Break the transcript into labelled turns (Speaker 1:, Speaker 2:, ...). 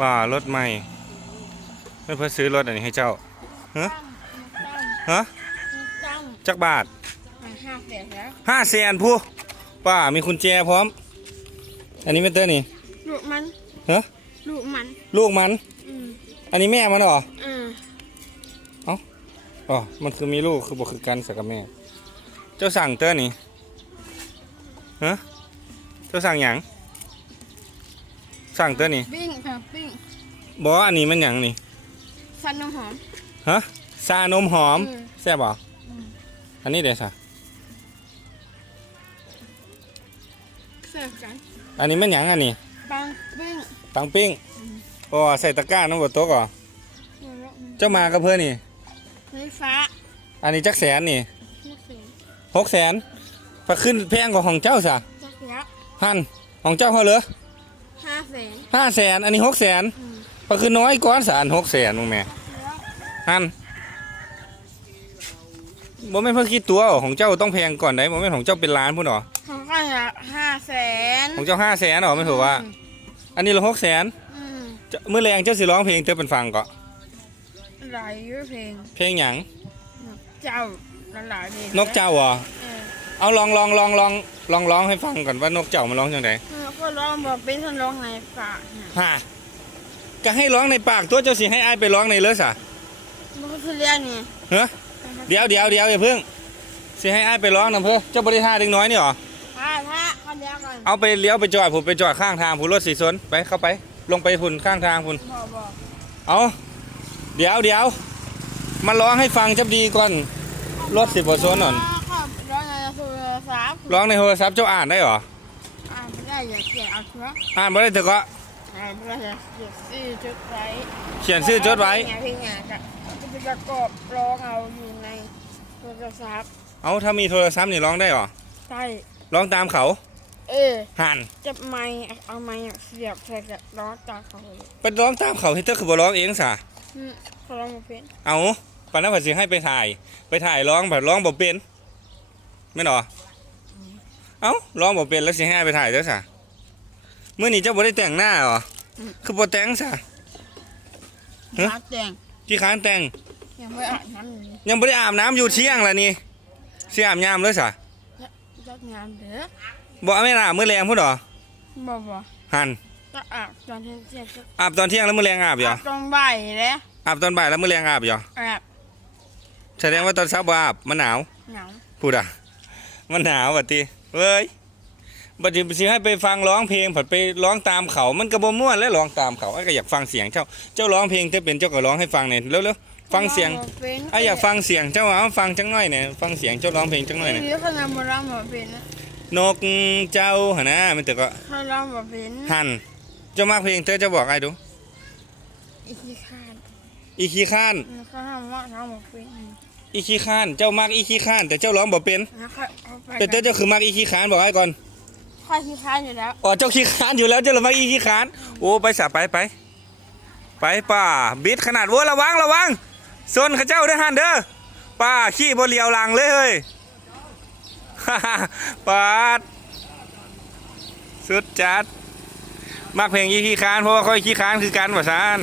Speaker 1: ว่ารถใหม่ไม่เพื่อซื้อรถอันนี้ให้เจ้าฮะฮะ
Speaker 2: ตั้ง
Speaker 1: จักบาท
Speaker 2: ห้าเสียแล้ว
Speaker 1: ห้าแสนผู้ป้ามีคุณแจพร้อม อันนี้ไม่เต้นนี่
Speaker 2: ลูกมัน
Speaker 1: ฮะ
Speaker 2: ลูกมัน
Speaker 1: ลูกมัน
Speaker 2: อืม
Speaker 1: อันนี้แม่มันเหรอ
Speaker 2: อืม
Speaker 1: อ๋อมันคือมีลูกคือบอกคือกันสักกับแม่ เจ้าสั่งเต้นนี่ฮะเจ้าสั่งหยัง สั่งเต้นนี่
Speaker 2: ปิ้งค่ะปิ้ง
Speaker 1: บอกว่าอันนี้มันหยังนี่
Speaker 2: ฟันน้ำหอม
Speaker 1: ฮะซานมหอม
Speaker 2: อืม
Speaker 1: แซ่บบ่
Speaker 2: อืม
Speaker 1: อันนี้เดี๋ยวสะ
Speaker 2: เสิร์ฟกัน
Speaker 1: อันนี้มันหยังอันนี้
Speaker 2: ปังปิ้ง
Speaker 1: ตังปิ้งอ๋อใส่ตะกร้าน้ำบดโต๊ะก่อเจ้ามากับเพื่อนนี่
Speaker 2: ไฟฟ้า
Speaker 1: อันนี้จักแสนนี่
Speaker 2: ลูกเสือ
Speaker 1: หกแสนพอขึ้นแพงกว่าของเจ้าสะ
Speaker 2: จักรยักษ์
Speaker 1: พันของเจ้าเขาเหรอ
Speaker 2: ห้าแสน
Speaker 1: ห้าแสนอันนี้หกแสน
Speaker 2: อืม
Speaker 1: พอขึ้นน้อยก้อนสารหกแสนมึงแม่
Speaker 2: แล้ว
Speaker 1: พันบ่แม่นเพิ่งคิดตัวเหรอของเจ้าต้องแพงก่อนได้บ่แม่นของเจ้าเป็นล้านพุ่นหรอ
Speaker 2: เขาก็อยากห้าแสน
Speaker 1: ของเจ้าห้าแสนหรอไม่ถูกว่า อันนี้เราหกแสน
Speaker 2: อืม
Speaker 1: เมื่อแรงเจ้าสิร้องเพลงเต้เป็นฟังก่อน
Speaker 2: หลายเยอะเพลง
Speaker 1: เพลงหยัง
Speaker 2: เจ้าหลายเพลง
Speaker 1: นกเจ้าเหรอ
Speaker 2: เออ
Speaker 1: เอาลองลองลองลองลองร้องให้ฟังก่อนว่านกเจ้ามันร้องจังได
Speaker 2: เออ ก็ร้องบอกเป็นคนร้องในป่าเนี่ย
Speaker 1: ฮะก็ให้ร้องในปากตัวเจ้าสิให้อ้ายไปร้องในเลือสะ
Speaker 2: มันก็คือเรียนไง
Speaker 1: เฮ้เดี๋ยวเดี๋ยวเดี๋ยวอย่าเพิ่งสิให้อ้ายไปร้องนำเพื่อเจ้าบริท่าเด็กน้อยนี่หรอ
Speaker 2: ถ้าถ้าเขาเดียวกัน
Speaker 1: เอาไปเลี้ยวไปจอดผมไปจอดข้างทางผู้รถสีสนไปเข้าไปลงไปพุ่นข้างทางพุ่น
Speaker 2: บอกบอก
Speaker 1: เอาเดี๋ยวเดี๋ยวมาร้องให้ฟังจับดีก่อน รถสิบกว่าโซนหน่อย
Speaker 2: ก็ร้องในโทรศัพท์
Speaker 1: ร้องในโทรศัพท์เจ้าอ่านได้เหรอ
Speaker 2: อ่าน ไม่ได้อย่าเขียนเอาเถอะ
Speaker 1: อ่านไม่ได้เถอะก็
Speaker 2: อ่านไม่ได้อย่าเขียนชื่อจดไว้
Speaker 1: เขียนชื่อจดไว้
Speaker 2: เพลงเพลงอะจะจะไปประกอบร้องเอาอยู่ในโทรศัพท์
Speaker 1: เอาถ้ามีโทรศัพท์นี่ร้องได้เหรอ
Speaker 2: ใช่
Speaker 1: ร้องตามเขา
Speaker 2: เออ
Speaker 1: หัน
Speaker 2: จะไม้เอาไม้เสียบใส่กับร้องตาเขาเลย
Speaker 1: ไปร้องตามเขาให้เธอคือบ่ร้องเองสะ
Speaker 2: อืมเขาร้องมาเป็น
Speaker 1: เอาปานนั้นผัดสิให้ไปถ่าย ไปถ่ายร้องแบบร้องบ่เป็นไม่นหรอ เอาร้องบ่เป็นแล้วสิให้ไปถ่ายเจ้าสะเมื่อนี้เจ้าบ่ได้แต่งหน้าเหรอคือบ่แต่งสะฮะ
Speaker 2: ร้านแต่ง
Speaker 1: กี่ครั้งแต่ง
Speaker 2: ยังไม่อาบน้ำเลย
Speaker 1: ยังบ่ได้อาบน้ำอยู่เที่ยงแล้วนี่สิอาบยามเลยสะ
Speaker 2: จัดงานเด้อ
Speaker 1: บ่ไม่อาบมื้อแรงพุ่นหรอ
Speaker 2: บอกบอก
Speaker 1: หัน
Speaker 2: จะอาบตอนเที่ยงเที่ยงจะ
Speaker 1: อาบตอนเที่ยงแล้วมื้อแรงอาบเหรอ
Speaker 2: อาบตอนบ่ายแล้ว
Speaker 1: อาบตอนบ่ายแล้วมื้อแรงอาบเหรอ
Speaker 2: อาบ
Speaker 1: แสดงว่าตอนเช้าบ่อาบมันหนาว
Speaker 2: หนาว
Speaker 1: พูดอะมันหนาวบัดที เว้ยบัดนี้สิให้ไปฟังร้องเพลงผัดไปร้องตามเขา มันก็บ่ม่วนแล้วร้องตามเขาไอ้ก็อยากฟังเสียงเจ้า เจ้าร้องเพลงเจ้าเป็นเจ้าก็ร้องให้ฟังหน่อยเร็วๆฟังเสียง
Speaker 2: ร้อบ่เป็น
Speaker 1: ไอ้อยากฟังเสียงเจ้าเอาฟังจังหน่อยเนี่ยฟังเสียงเจ้าร้องเพลงจังหน่อยเนี่ย
Speaker 2: เดี๋ยวเขาทำมาร้องบ่เป็นนะ
Speaker 1: นกเจ้าหนนะมันแต่ก็
Speaker 2: เขาร้องบ่เป็น
Speaker 1: หันเจ้ามากเพลงเจ้าจะบอกไอ้ดู
Speaker 2: อีกทีขาด
Speaker 1: อีขี้ข้าน
Speaker 2: เขาทำว่าร้องบ่เป็น
Speaker 1: อีขี้ข้าน เจ้ามากอีขี้ข้าน แต่เจ้าร้องบ่เป็น
Speaker 2: แล้วเขาเอาไป
Speaker 1: แต่เจ้าเจ้าคือมากอีขี้ข้านบอกไอ้ก่อน
Speaker 2: ค่อยขี้ค้านอยู่แล้ว
Speaker 1: อ๋อ เจ้าขี้ค้านอยู่แล้ว เจ้าละมาอีขี้ค้าน โอ้ ไปสะไปไป ไปป่าบิดขนาดโว้ระวังระวังซนเข้าเจ้าเด้อฮันเด้อป้าขี้บ่เลียวหลังเลยเฮ้ยปาดสุดจัด มักเพลงอีขี้ค้านเพราะว่าค่อยขี้ค้านคือกันว่าซาน